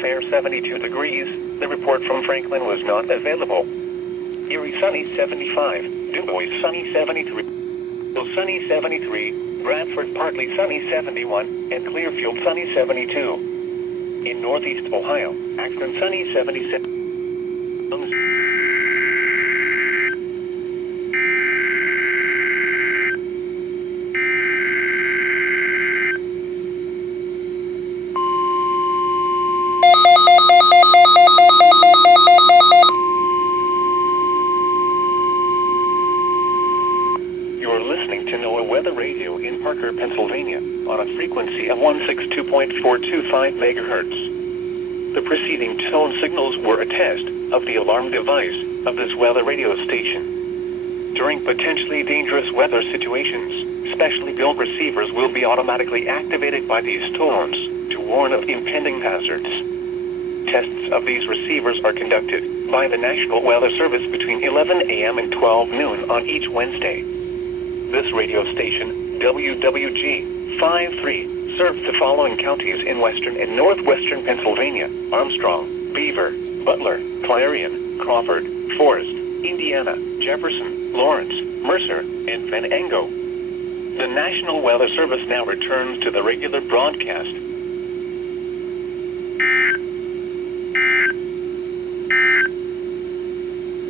Fair 72 degrees. The report from Franklin was not available. Erie sunny 75. Du Bois sunny 73. Sunny 73. Bradford partly sunny 71. And Clearfield sunny 72. In northeast Ohio, Akron sunny 76. You're listening to NOAA Weather Radio in Parker, Pennsylvania, on a frequency of 162.425 megahertz. The preceding tone signals were a test of the alarm device of this weather radio station. During potentially dangerous weather situations, specially built receivers will be automatically activated by these tones to warn of impending hazards. Tests of these receivers are conducted by the National Weather Service between 11 a.m. and 12 noon on each Wednesday. This radio station, WWG-53, serves the following counties in western and northwestern Pennsylvania: Armstrong, Beaver, Butler, Clarion, Crawford, Forest, Indiana, Jefferson, Lawrence, Mercer, and Venango. The National Weather Service now returns to the regular broadcast.